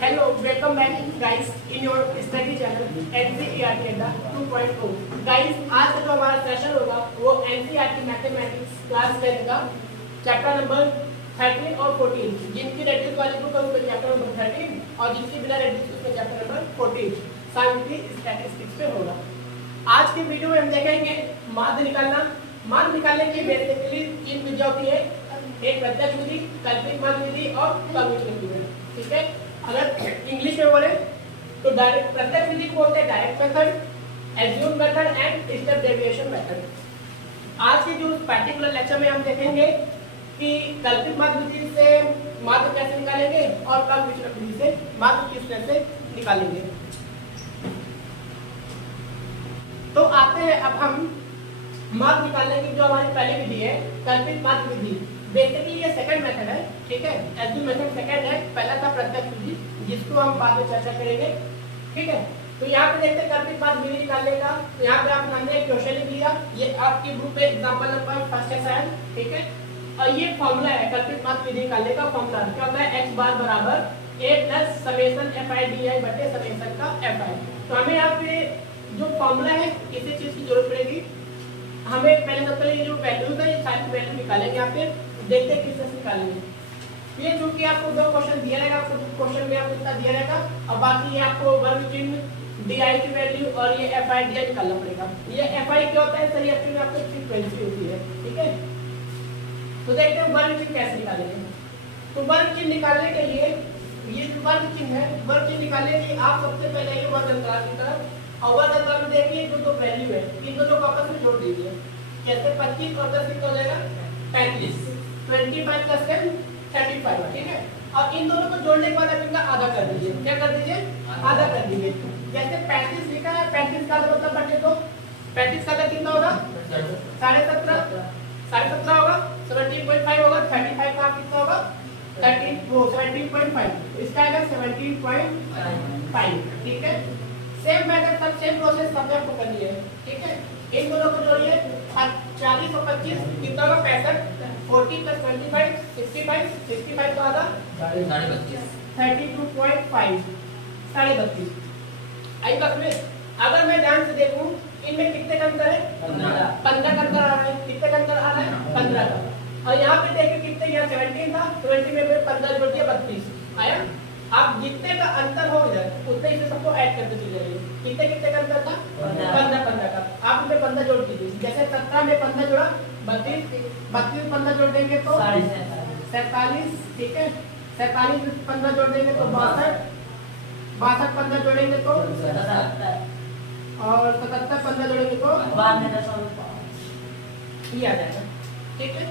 Hello, welcome back guys in your study channel NCERT Agenda 2.0. Guys, आज का जो हमारा सेशन होगा वो NCERT मैथमेटिक्स क्लास 10 का चैप्टर नंबर 13 और 14, जिनकी रेडिस वाली बुक है उसमें चैप्टर नंबर 13 और जिनकी बिना रेडिस उसमें चैप्टर नंबर 14 साइंटिफिक स्टैटिस्टिक्स पे होगा। आज की वीडियो में हम देखेंगे माध्य निकालना। माध्य निकालने की बेसिकली तीन विधियां होती है, एक प्रत्यक्ष विधि, कल्पित माध्य विधि और कम्यूटेटिव विधि। ठीक है, अगर इंग्लिश में बोले तो डायरेक्ट प्रत्यक्ष विधि को बोलते हैं direct method, assume method and step deviation method. आज के जो पर्टिकुलर लेक्चर में हम देखेंगे कि कल्पित माध्य विधि से माध्य कैसे निकालेंगे और कम्यूटेटिव विधि से माध्य किस तरह से निकालेंगे। तो आते हैं अब हम माध्य निकालने की जो हमारी पहली विधि है कल्पित माध्य विधि। बेसिकली ये सेकंड मेथड है, ठीक है, एज्यूम मेथड सेकंड है, पहला था प्रत्यक्ष विधि जिसको हम बाद में चर्चा करेंगे। ठीक है, तो यहाँ पे देखते हैं कल्पित माध्य विधि निकालने का। तो यहाँ पे हमने एक क्वेश्चन लिख लिया, ये आपकी बुक पे एग्जांपल नंबर फर्स्ट है शायद, ठीक है। और ये फॉर्मूला है कल्पित माध्य विधि निकालने का। फॉर्मूला क्या होता है, x बार बराबर a plus summation fi di बटे समेशन का fi। तो हमें यहाँ पे जो फॉर्मूला है किसी चीज की जरूरत पड़ेगी। हमें पहले सबसे पहले ये जो वैल्यूज है ये सारी वैल्यू निकालेंगे। यहाँ पे देखते हैं किस तरह से निकालेंगे। ये जो कि आपको दो क्वेश्चन दिया रहेगा, आपको क्वेश्चन में आपको इतना दिया रहेगा और बाकी ये आपको वर्ग चिन्ह di की वैल्यू और ये fi di निकालना पड़ेगा। ये fi क्या होता है, सर एक्चुअली में आपको फ्रीक्वेंसी होती है। ठीक है, तो देखते हैं वर्ग चिन्ह कैसे निकालेंगे। तो वर्ग चिन्ह निकालने के लिए ये जो वर्ग चिन्ह है, वर्ग चिन्ह निकालने के लिए आप सबसे पहले ये वर्ग अंतराल की तरफ और वर्ग अंतराल में देखिए जो दो वैल्यू है इन दोनों को आपस में जोड़ दीजिए। जैसे 25 और 10 कितना हो जाएगा 35, 25 प्लस 10 35। ठीक है, और इन दोनों को जोड़ने के बाद आप इनका आधा कर दीजिए। क्या कर दीजिए, आधा कर दीजिए। जैसे 35 लिखा है, 35 का मतलब बटे तो 35 का कितना होगा 17.5, 17.5 होगा, 17.5 होगा, 35 का कितना होगा 17.5, इसका आएगा 17.5। ठीक है, सेम मेथड सब सेम प्रोसेस सब आपको करनी है। ठीक है, इन दोनों को जोड़िए, 40 और 25 कितना होगा 65, 40 प्लस 25 65, 65 का आधा 32.5, 32.5। आई बात में अगर मैं ध्यान से देखूं इनमें कितने का अंतर है 15 का अंतर आ रहा है। कितने का अंतर आ रहा है 15 का। और यहाँ पे देखिए कितने, यहाँ 17 था, 20 में 15 जोड़ दिया 32 आया। आप जितने का अंतर हो जाए उतने इसे सबको ऐड करते चले जाइए। कितने कितने का अंतर था 15 का। आप इसमें 15 जोड़ दीजिए। जैसे 17 में 15 जोड़ा 32, 32 में 15 जोड़ देंगे तो 47। ठीक है, 47 में 15 जोड़ देंगे तो 62, 62 15 जोड़ेंगे तो और 77 15 जोड़ेंगे तो ये आ जाएगा। ठीक है,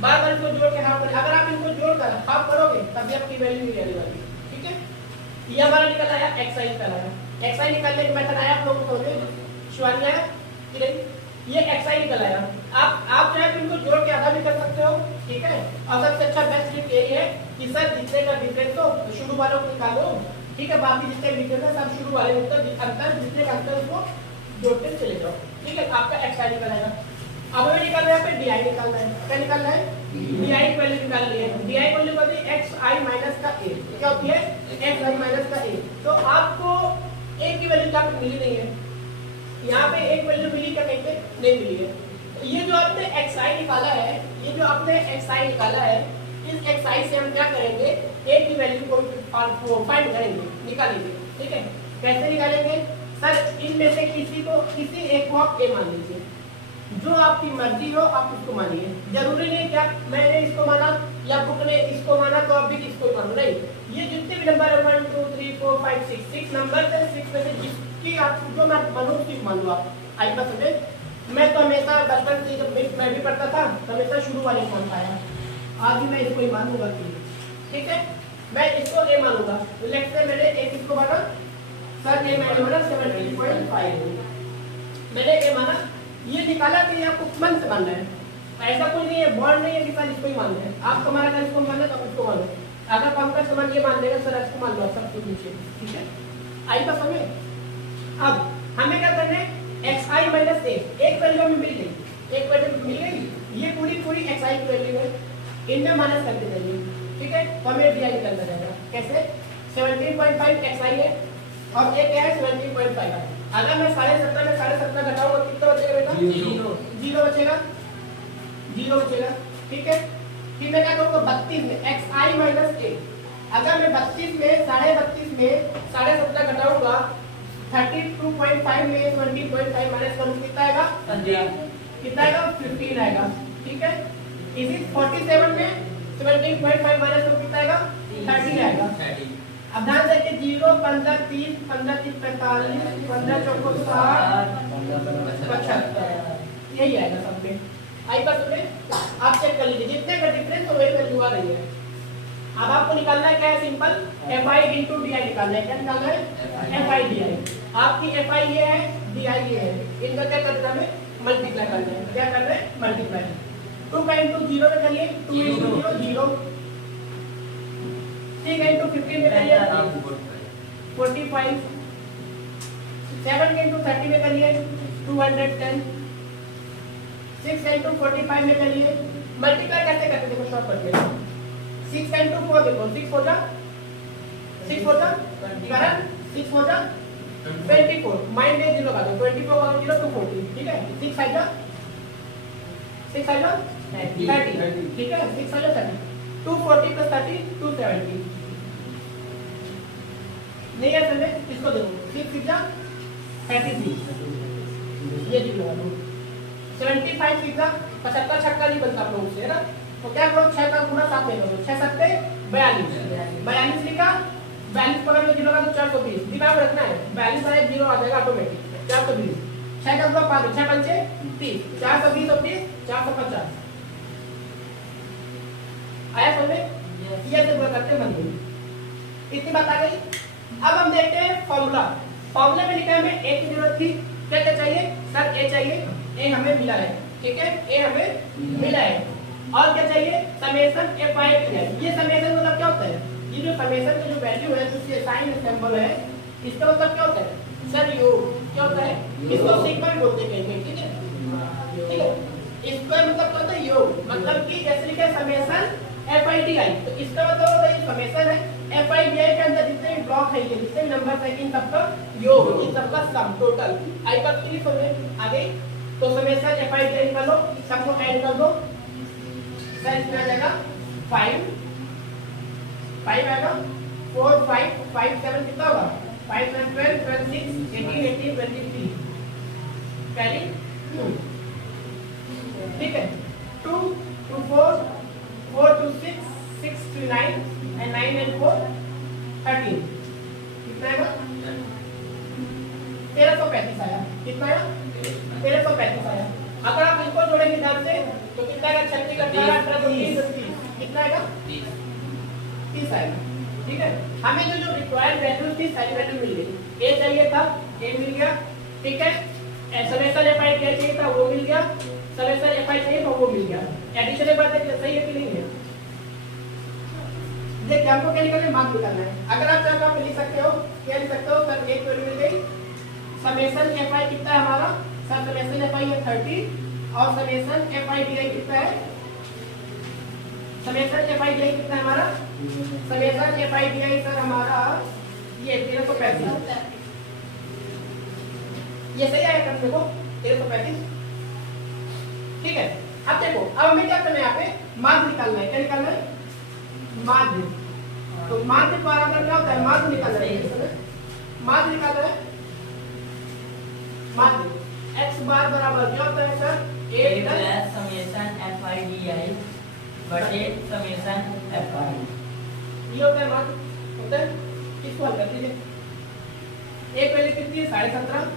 बार बार इनको जोड़ के हाफ करें। अगर आप इनको जोड़कर हाफ करोगे तभी आपकी वैल्यू नहीं आने वाली। ठीक है, ये हमारा निकल आया xi निकल आया। xi निकालने का मेथड आया आप लोगों को शिवानी आया कि नहीं, ये xi निकल आया। आप चाहे तो इनको जोड़ के आधा भी कर सकते हो। ठीक है, और सबसे अच्छा बेस्ट ट्रिक ये है कि सर जितने का डिफरेंस हो तो शुरू वालों को निकालो। ठीक है, बाकी जितने डिफरेंस है सब शुरू वाले अंतर जितने का अंतर उसको जोड़ते चले जाओ। ठीक है, आपका xi निकल आएगा। अब हमें निकालना है di निकालना है। क्या निकालना है, di की वैल्यू निकालनी है। di की वैल्यू होती है xi माइनस का a। क्या होती है xi माइनस का a। तो आपको a की वैल्यू क्या मिली नहीं है, यहाँ पे एक वैल्यू मिली क्या कहीं पे नहीं मिली है। ये जो आपने xi निकाला है, ये जो आपने xi निकाला है, इस xi से हम क्या करेंगे a की वैल्यू को फाइंड करेंगे, निकालेंगे। ठीक है, कैसे निकालेंगे, सर इनमें से किसी एक को आप a मान लीजिए, जो आपकी मर्जी हो आप उसको मानिए। जरूरी नहीं क्या मैंने इसको माना या बुक ने इसको माना तो आप भी इसको मानो, नहीं। ये जितने भी नंबर है 1 2 3 4 5 6 नंबर से 6 में से जिसकी आप जो मैं मानो उसकी मान लो आप। आई बात समझे। मैं तो हमेशा बचपन से जब मैं भी पढ़ता था हमेशा शुरू वाले कौन पाया, आज भी मैं इसको ही मानूंगा। ठीक है, मैं इसको ए मानूंगा। तो लेट्स से मैंने ए किसको माना, सर ए मैंने माना 17.5 मैंने ए माना। ये निकाला कि आपको मन से मानना है, ऐसा कुछ नहीं है, बॉन्ड नहीं है कि सर इसको ही मानना है। आप हमारा अगर इसको मानना तो इसको मानो। अगर पंकज समझ ये मान लेगा सर इसको मान लो सब कुछ नीचे। ठीक है, आई बात समझे। अब हमें क्या करना है, xi माइनस a एक वैल्यू हमें मिल गई, एक वैल्यू मिल गई। ये पूरी xi की वैल्यू है, इनमें माइनस करते जाइए। ठीक है, तो हमें di निकलना रहेगा। कैसे, 17.5 xi है और ये क्या है 17.5 है। अगर मैं 17.5 में 17.5 घटाऊंगा कितना बचेगा बेटा? 0 बचेगा, 0 बचेगा। ठीक है, फिर मैं क्या करूंगा 32 में xi माइनस a। अगर मैं 32 में 32.5 में 17.5 घटाऊंगा 32.5 में 20.5 माइनस करूँ कितना आएगा? कितना आएगा? 15 आएगा। ठीक है, इसी 47 में 17.5 माइनस करूँ कितना आएगा? 30 आएगा। अब ध्यान से 0 15 30 15 30 45 15 चौको 60 75 यही आएगा सब पे। आई बात में आप चेक कर लीजिए जितने का डिफरेंस तो वही वैल्यू आ रही है। अब आपको निकालना है क्या है? सिंपल fi into di निकालना है। क्या निकालना है? fi di। आपकी fi ये है, di ये है, इनका क्या करना है? मल्टीप्लाई करना है। क्या करना है? मल्टीप्लाई। 2 का into 0 में करिए 2 into 0 0। ठीक है, into 15 में करिए 45। 7 के into 30 में करिए 210। 6 into 45 में करिए मल्टीप्लाई कैसे करते देखो शॉर्टकट में 6 into 4 देखो 6 हो जा 6 हो जा करंट 6 हो जा 24 माइंड में 0 का दो 24 का 0 240। ठीक है, 6 आ जा 30। ठीक है, 6 आ जा 30 240 plus 30 270 नहीं है समझे? इसको देखो 6 6 जा 33 ये 0 लगा दो 75 6 जा 75 छक्का नहीं बनता आप लोगों से है ना। तो क्या करो 6 का गुना 7 में करो 6 7 42 लिखा 42 पकड़ में 0 का तो 420 दिमाग रखना है 42 आए 0 आ जाएगा ऑटोमेटिक 420। 6 का गुना 5 6 पंचे 30 420 और 30 450 आया समझे? ये से गुना करते बंद हुई। इतनी बात आ गई। अब हम देखते हैं फॉर्मूला। फॉर्मूले में लिखा है हमें a की जरूरत थी। क्या क्या चाहिए सर? a चाहिए, a हमें मिला है। ठीक है, a हमें मिला है और क्या चाहिए? समेशन fi है। ये समेशन मतलब क्या होता है? ये जो समेशन का जो वैल्यू है जो साइन सिंबल है इसका मतलब क्या होता है सर? योग। क्या होता है? इसको सिग्मा बोलते हैं कहीं। ठीक है, ठीक है, इसका मतलब क्या होता है? योग। मतलब कि जैसे लिखा है समेशन fi di तो इसका मतलब होता है समेशन है fi di के अंदर जितने भी ब्लॉक है ये जितने भी नंबर है इन सबका योग, इन सबका सम टोटल। आई बात क्लियर समझे? आगे तो समेशन fi di निकालो, सबको ऐड कर दो। सर इसमें आ जाएगा 5 आएगा 4 5 5 7 कितना होगा? 5 7 12 12 6 18 18 23 कैरी 2। ठीक है, 2 2 4 4 2 6 6 2 9 and 9 and 4 13 कितना आएगा? 1335 आया। कितना आया? 1335 आया। अगर आप इनको जोड़ेंगे ध्यान से तो कितना आएगा? 36 का 18 30 कितना आएगा? 30 आएगा। ठीक है, हमें जो रिक्वायर्ड वैल्यू थी सारी वैल्यू मिल गई। a चाहिए था, a मिल गया। ठीक है, समेशन fi क्या चाहिए था वो मिल गया, समेशन fi चाहिए था वो मिल गया। एडिशन बात है सही है कि नहीं है? देखिए हमको क्या निकालना है? मान निकालना है। अगर आप चाहो तो आप लिख सकते हो, क्या लिख सकते हो सर? एक वैल्यू मिल गई समेशन fi कितना है हमारा? सर समेशन fi है 30 और समेशन fi di कितना है? समेशन fi di कितना है हमारा? समेशन fi di सर हमारा ये 1335 ये सही आएगा कर देखो 1335। ठीक है, अब देखो अब हमें क्या करना है? यहाँ पे माध्य निकालना है। क्या निकालना है? माध्य। तो माध्य पारामीटर क्या होता है? माध्य निकालना है। माध्य निकालना है। माध्य x बार बराबर क्या होता है sir? a plus summation fi di बटे समेशन fi। ये होता है माध्य। होता है, इसको हल कर लीजिए। एक वैल्यू कितनी है? 17.5।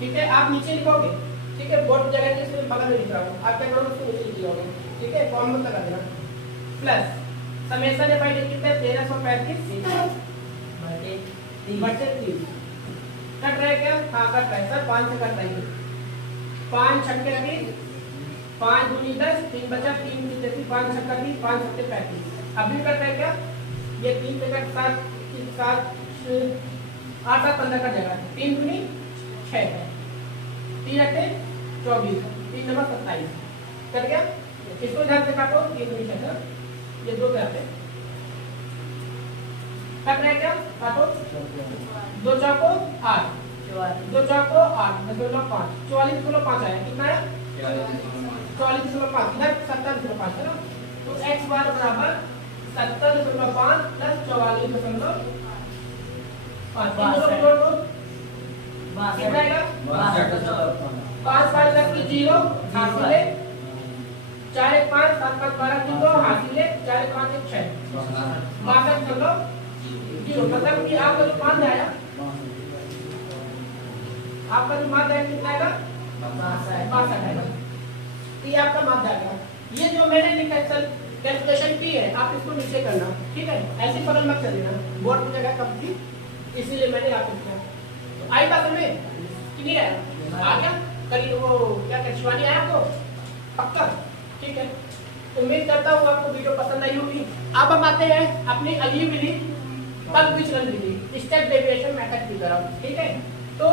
ठीक है, आप नीचे लिखोगे। ठीक है, बोर्ड जगह के इसमें बगल में लिख रहा हूं, आप क्या करोगे उसको नीचे लिख लोगे। ठीक है, फॉर्मूला लगा देना प्लस समेशन fi di कितना है? 1335 बटे 3 कट रहा है क्या? हाँ कट रहा है सर, 5 से कट रहा है। 5 छक्के 30 5 दूनी 10 3 बचा 3 की 5 छक्का 30 5 छक्के 35 अब भी कट रहा है क्या? ये 3 से कट 7 7 8 7 15 कट जाएगा। 3 दूनी 6 है 3 अट्ठे 24 3 नंबर 27 कट गया। इसको ध्यान से काटो 3 दूनी 6 ये दो पे आते कट रहा है क्या? काटो। 2 चौको 8, 2 चौको 8, 10.5, 44.5 आया। कितना है? 44.5। इधर 70.5 है ना, तो x बार बराबर 70.5 प्लस 44.5। इन दोनों को जोड़ दो, कितना आएगा? 5 5 तक की 0 हासिले, 4 1 5, 7 5 12 की 2 हासिले, 4 1 5 1 6, 62 कर लो 0। मतलब कि आपका जो मान आया, आपका जो मान आया कितना आएगा? 62 आएगा। तो ये आपका मान आएगा। ये जो मैंने लिखा चल कैलकुलेशन की है, आप इसको नीचे करना, ठीक है? ऐसे पकड़ मत कर लेना, बोर्ड में जगह कम थी इसीलिए मैंने आपको किया। तो आई बात में कि नहीं आया? आ गया करीब वो क्या कहते शिवानी आया आपको पक्का? ठीक है, उम्मीद करता हूँ आपको वीडियो पसंद आई होगी। अब हम आते हैं अपनी अगली विधि, पग विचलन विधि, स्टेप डेविएशन मेथड की तरफ। ठीक है, तो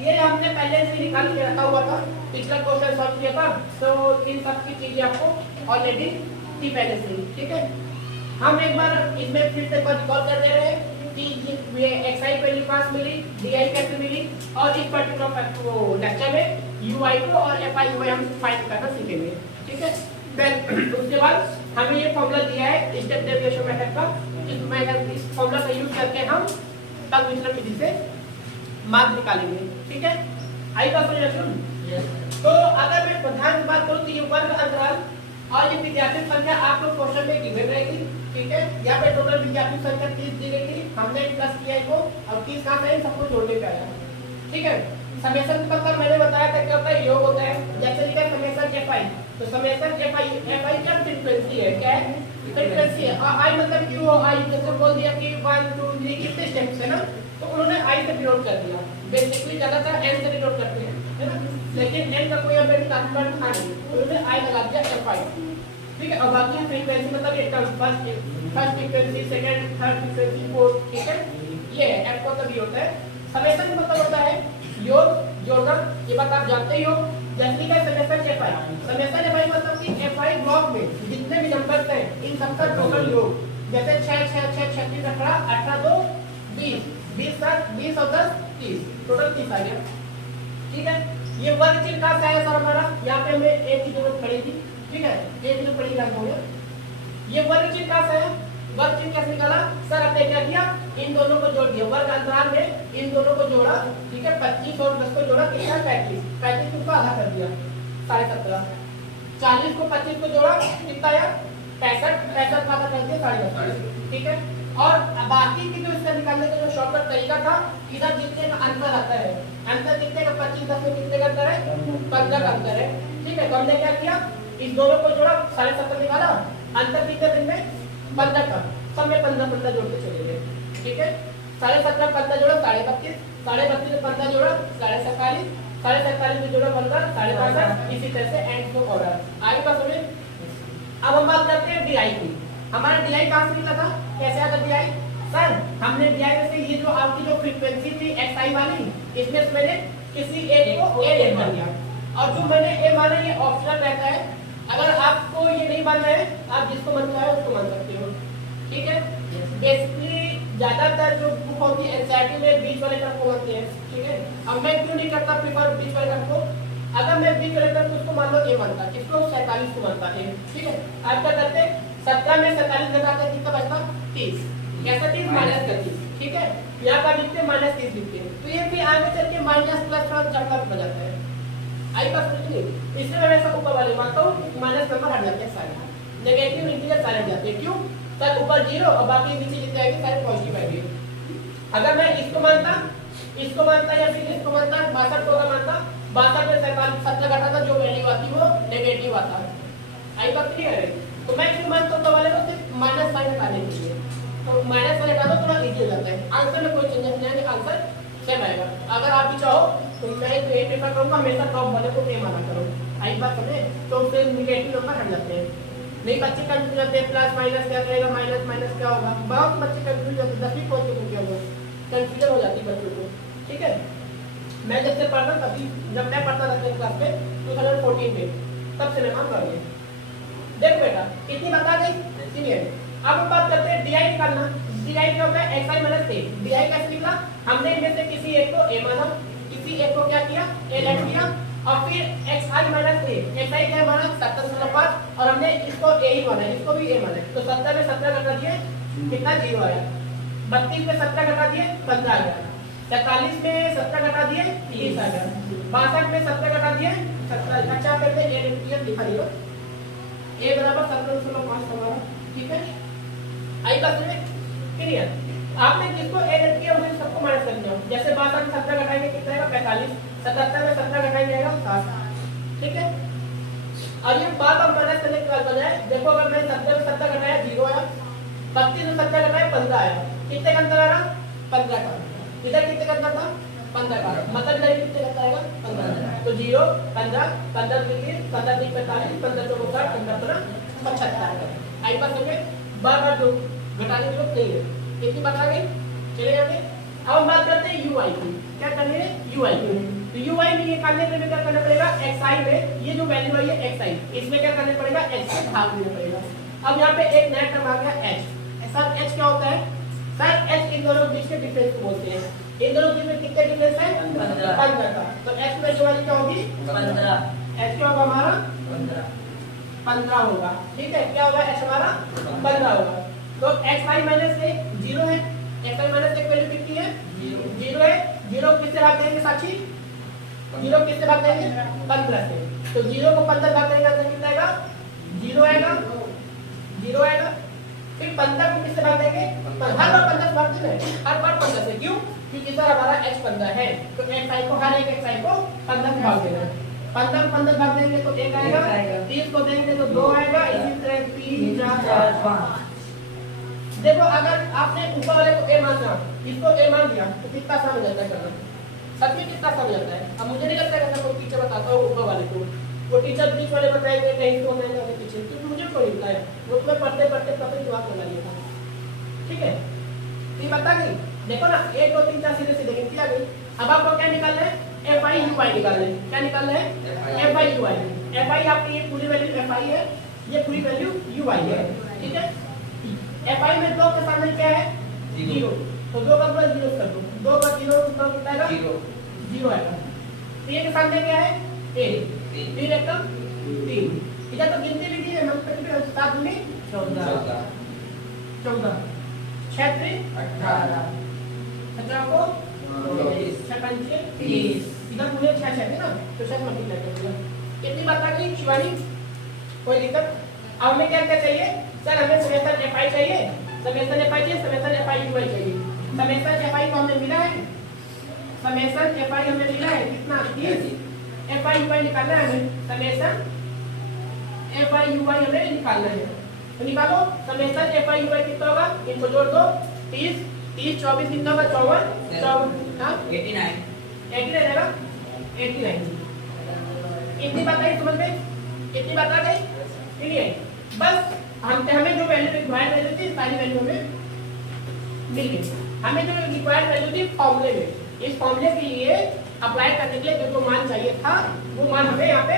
ये हमने पहले से निकाल के रखा हुआ था, पिछला क्वेश्चन सॉल्व किया था, तो इन सब की चीजें आपको ऑलरेडी थी पहले से। ठीक है, हम एक बार इसमें फिर से रिकॉल कर दे रहे हैं कि ये xi वैल्यू पास मिली, di कैसे मिली, और इस पर्टिकुलर लेक्चर में ui को और fi हम फाइंड करना सीखेंगे। ठीक है, देन उसके बाद हमें ये फॉर्मूला दिया है स्टेप डेविएशन मेथड का, इस फॉर्मूला का यूज करके हम पग विचलन विधि से मान निकालेंगे। ठीक है, आई बात समझ? तो अगर मैं प्रधान बात करूं तो ये वर्ग अंतराल और ये विद्यार्थी संख्या आपको क्वेश्चन में गिवन रहेगी। ठीक है, यहाँ पे टोटल विद्यार्थी संख्या 30 दी गई थी, हमने प्लस किया इसको, अब 30 कहां से आए? सबको जोड़ने पे आया। ठीक है, समेशन का मतलब मैंने बताया था क्या होता है? योग होता है। जैसे लिखा है समेशन fi, तो समेशन fi क्या फ्रीक्वेंसी है? क्या है? फ्रीक्वेंसी है। और i मतलब क्यों हो? i जैसे बोल दिया कि 1 2 3 कितने स्टेप्स है ना, तो उन्होंने i से डिनोट कर दिया। बेसिकली ज्यादातर n से डिनोट करते हैं, है ना, लेकिन n का कोई अभी तात्पर्य था नहीं, उन्होंने i लगा दिया fi। ठीक है, और बाकी फ्रीक्वेंसी मतलब ये term first frequency, second, third frequency, fourth. ठीक है, ये है f का मतलब ये होता है। समेशन मतलब होता है योग, जोड़ना, ये बात आप जानते ही हो। जैसे कि समेशन fi, समेशन fi मतलब कि fi ब्लॉक में जितने भी नंबर्स हैं इन सबका टोटल योग, जैसे 6 6 6 36 18 18 2 20 20 7 20 और 10 30, टोटल 30 आ गया। ठीक है, ये वर्ग चिन्ह कहां से आया सर हमारा? यहाँ पे हमें एक की जरूरत पड़ी थी। ठीक है, एक जो पड़ी रंग हो गया। ये वर्ग चिन्ह कहां से आया? वर्ग चिन्ह कैसे निकाला सर? आपने क्या किया? इन दोनों को जोड़ दिया, वर्ग अंतराल में इन दोनों को जोड़ा। ठीक है, 25 और 10 को जोड़ा, कितना? 35। 35 को आधा कर दिया 17.5। 40 को 25 को जोड़ा, कितना आया? 65। 65 का आधा कर दिया 10.5। ठीक है, और बाकी की जो इसका निकालने का जो शॉर्टकट तरीका था, इधर जितने का अंतर आता है, अंतर कितने का? 25 10 में कितने का अंतर है? 15 का अंतर है। ठीक है, तो हमने क्या किया? इस दोनों को जोड़ा, 17.5 निकाला, अंतर कितने दिन में? 15 का, सब में 15 15 जोड़ते चले गए। ठीक है, 17.5 15 जोड़ा 32.5, 32.5 में 15 जोड़ा 47.5, 47.5 में जोड़ा 15 65, इसी तरह से एंड टू ऑर्डर। आगे बात समझे? अब हम बात करते हैं DI की। हमारा DI कहां से निकला था? कैसे आता DI? सर हमने DI में से ये जो आपकी जो फ्रीक्वेंसी थी xi वाली, इसमें से मैंने किसी एक को a ले लिया, और जो मैंने a माना ये ऑप्शनल रहता है। अगर आपको ये नहीं मानना है, आप जिसको मन चाहे उसको मान सकते हो। ठीक है, बेसिकली ज्यादातर जो बुक होती है एनसीईआरटी में बीच वाले टर्म को होती है। ठीक है, अब मैं क्यों नहीं करता प्रीफर बीच वाले टर्म को? अगर मैं बीच वाले टर्म को उसको मान लो a मानता, इसको 47 को मानता है। ठीक है, आप क्या करते? 17 में 47 घटाते कितना बचता? 30। कैसा 30 माइनस का 30। ठीक है, यहाँ पर लिखते -30 लिखते हैं, तो ये भी आगे चल के माइनस प्लस थोड़ा झटका हो जाता है। आई बात समझ नहीं? इसलिए मैं ऐसा ऊपर वाले मानता हूँ, माइनस नंबर हट जाते हैं सारे, नेगेटिव इंटीजर सारे हट जाते हैं। क्यों सर? ऊपर 0 और बाकी नीचे जितने आएंगे सारे पॉजिटिव आएंगे। अगर मैं इसको मानता या फिर इसको मानता, 62 को मानता, 62 में 17 घटाता, जो वैल्यू आती वो नेगेटिव आता। आई बात क्लियर है? तो मैं क्यों मानता हूँ वाले को? सिर्फ माइनस साइन हटाने के लिए, तो माइनस साइन हटा दो, थोड़ा इजी हो जाता है। आंसर में कोई चेंजेस नहीं है, आंसर सेम आएगा। अगर आप भी चाहो तो मैं तो ये प्रेफर करूंगा, हमेशा टॉप वाले को ए माना करो। आई बात समझे? तो फिर नेगेटिव नंबर हट जाते हैं। नहीं बच्चे कंफ्यूज होते हैं, प्लस माइनस क्या करेगा, माइनस माइनस क्या होगा, बहुत बच्चे कंफ्यूज होते हैं। 10वीं पहुंचे को क्या होगा, कंफ्यूजन हो जाती है बच्चों को। ठीक है, मैं जब से पढ़ता तभी, जब मैं पढ़ता था 10th क्लास में 2014 में, तब से मैं मान कर गया। देख बेटा इतनी बता गई। अब हम बात करते हैं DI निकालना। डिवाइड क्या होता है xi माइनस a। डिवाइड कैसे निकला, हमने इनमें से किसी एक को a माना, किसी एक को क्या किया a लेट लिया, और फिर xi माइनस a, xi क्या माना 70.5 और हमने इसको a ही माना, इसको भी a माना। तो 70 में 17 घटा दिए कितना 0 आया, 32 में 17 घटा दिए 15 आ गया, 43 में 17 घटा दिए 30 आ गया, 62 में 17 घटा दिए 17। अच्छा करते हैं a लिखा दिया a बराबर 17.5 हमारा, ठीक है। आई बात समझ क्लियर। आपने जिसको a लेट किया उसे सबको माइनस कर दिया, जैसे 62 में 17 घटाएंगे कितना आएगा 45, 77 में 17 घटाएंगे आएगा 60, ठीक है। और ये बार बार माइनस करने के बजाय देखो, अगर मैंने 70 में 17 घटाया 0 आया, 32 में 17 घटाया 15 आया, कितने का अंतर आ रहा 15 का। इधर कितने का अंतर था 15 का, मतलब इधर कितने का आएगा 15। तो 0 15 15 3 15 3 45 15 2 60 15 75। आई बात समझे, बार बार जो घटाने की जरूरत नहीं है, कितनी बात आ गई। चले आगे, अब हम बात करते हैं ui की। क्या करनी है ui की, तो ui में निकालने के लिए क्या करना पड़ेगा xi में ये जो वैल्यू है ये xi, इसमें क्या करना पड़ेगा h से भाग देना पड़ेगा। अब यहाँ पे एक नया टर्म आ गया h। सर h क्या होता है, सर h इन दोनों के बीच के डिफरेंस को बोलते हैं। इन दोनों के बीच में कितने डिफरेंस है 15 का, तो h में जो वाली क्या होगी 15, h क्या होगा हमारा 15 होगा, ठीक है। क्या होगा h हमारा 15 होगा। तो xi माइनस 1 0 है, xi माइनस 1 वैल्यू कितनी है 0 है, 0 किससे भाग देंगे साक्षी, 0 किससे भाग देंगे 15 से, तो 0 को 15 भाग देंगे तो कितना आएगा 0 आएगा, 0 आएगा। फिर 15 को किससे भाग देंगे, हर बार 15 से भाग देंगे, हर बार 15 से, क्यों, क्योंकि सर हमारा h 15 है, तो xi को हर एक xi को 15 से भाग देना। 15 को 15 भाग देंगे तो 1 आएगा, 30 को देंगे तो 2 आएगा, इसी तरह 3 4 5। देखो अगर आपने ऊपर वाले को a माना, इसको a मान दिया तो कितना आसान हो जाता है करना, सच में कितना आसान हो जाता है। अब मुझे नहीं लगता है कि कोई टीचर बताता हो ऊपर वाले को, वो टीचर बीच वाले बताएंगे कहीं तो नहीं जाके पीछे, क्योंकि मुझे कोई नहीं बताया, वो तो मैं पढ़ते पढ़ते पता जवाब बना लिया था, ठीक है। ये बता गई, देखो ना 1 2 3 4 सीधे सीधे गिनती आ गई। अब आपको क्या निकालना है fi ui निकालना है, क्या निकालना है fi ui। fi आपकी ये पूरी वैल्यू fi है, ये पूरी वैल्यू ui है, ठीक है। fi में 2 के सामने क्या है 0, तो 2 का प्लस 0 कर दो, 2 का 0 कितना आएगा 0 आएगा। 3 के सामने क्या है a, 3 एकदम 3, इधर तो गिनती लिखी है मतलब 7 दूनी 14 14 6 3 18 17 को 6 5 30, इधर पूरे 6 6 है ना, तो 6 मल्टीप्लाई कर दिया। कितनी बात आ गई शिवानी, कोई दिक्कत। अब हमें क्या क्या चाहिए सर, हमें समेशन fi चाहिए, समेशन fi चाहिए, समेशन fi ui चाहिए। समेशन fi को हमें मिला है, समेशन fi हमें मिला है कितना 30, fi ui निकालना है हमें, समेशन fi ui हमें निकालना है, तो निकालो। समेशन fi ui कितना होगा, इनको जोड़ दो, 30 30 24 कितना होगा 54 हां 89 रहेगा 89। इतनी बात आई समझ में, कितनी बात आ गई क्लियर। बस हमें जो वैल्यू रिक्वायर्ड वैल्यू थी सारी वैल्यू में मिल गई, हमें जो रिक्वायर्ड वैल्यू थी फॉर्मूले में, इस फॉर्मूले के लिए अप्लाई करने के लिए जो मान चाहिए था वो मान हमें यहाँ पे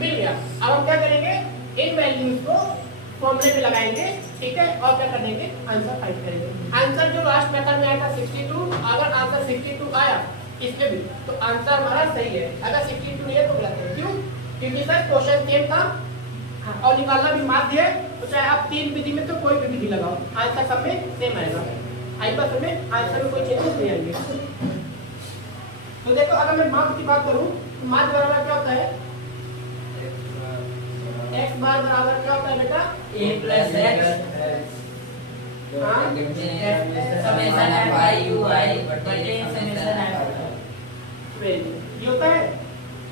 मिल गया। अब हम क्या करेंगे, इन वैल्यूज को फॉर्मूले में लगाएंगे, ठीक है, और क्या कर देंगे आंसर फाइंड करेंगे। आंसर जो लास्ट मेथड में आया था 62, अगर आंसर 62 आया इसमें भी तो आंसर हमारा सही है, अगर 62 नहीं है तो गलत है। क्यों, क्योंकि सर क्वेश्चन सेम था और निकालना भी माध्य है, तो चाहे आप 3 विधि में तो कोई भी विधि लगाओ आंसर सब में सेम आएगा। आई बात में आंसर में कोई चेंजेस नहीं आएंगे। तो देखो अगर मैं माध्य की बात करूं तो माध्य बराबर क्या होता है, x बार बराबर क्या होता है बेटा a plus h summation fi ui बटे समेशन f वैल्यू ये होता है,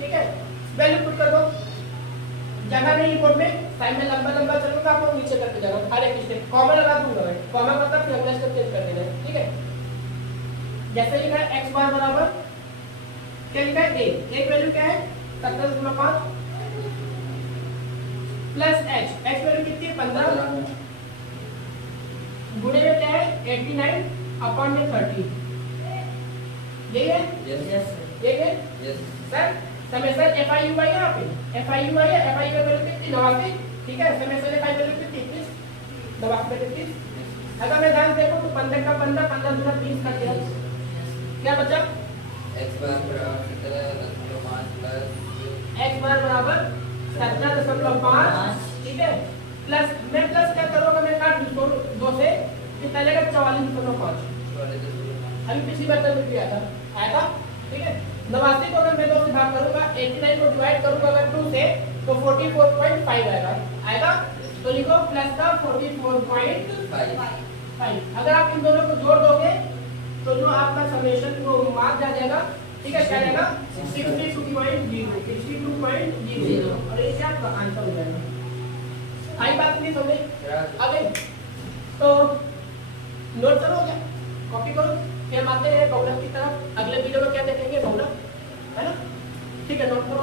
ठीक है। वैल्यू पुट कर दो, जगह नहीं बोर्ड में, टाइम में लंबा लंबा चलूंगा आपको नीचे करके जाना, हर एक स्टेप कॉमा लगा दूंगा मैं, कॉमा मतलब फिर अगला स्टेप चेंज कर देना, ठीक है। जैसे लिखा है x बार बराबर क्या लिखा है a, एक वैल्यू क्या है 17.5 प्लस h, h वैल्यू कितनी है 15 गुणे में क्या है 89 अपॉन में 30, यही है यही है सर। समेशन fi ui है यहाँ पे, fi ui है, fi की वैल्यू कितनी 89, ठीक है। समेशन fi वैल्यू कितनी 30 89 में 30 अगर मैं ध्यान देखो तो 15 का 15, 15 दूना 20 का दिया। क्या बचा? x बार बराबर 17.5 प्लस x बार बराबर 17.5, ठीक है। प्लस मैं प्लस क्या करूँगा, मैं काट दूँ 2 से, कितना लगेगा 44.5। अभी पिछली बार तक भी आया था, ठीक है। 89 को अगर मैं 2 से भाग करूँगा, 89 को डिवाइड करूँगा अगर 2 से, तो 44.5 आएगा। तो लिखो प्लस का 44.5। अगर आप इन दोनों को जोड़ दोगे तो जो आपका समेशन को मार्क आ जाएगा, ठीक है, क्या आएगा 62.0 और ये आपका आंसर हो जाएगा। आई बात नहीं समझे? आगे तो नोट करो, क्या कॉपी करो, फिर हम आते हैं प्रॉब्लम की तरफ। अगले वीडियो में क्या देखेंगे, प्रॉब्लम, है ना? ठीक है, नोट करो।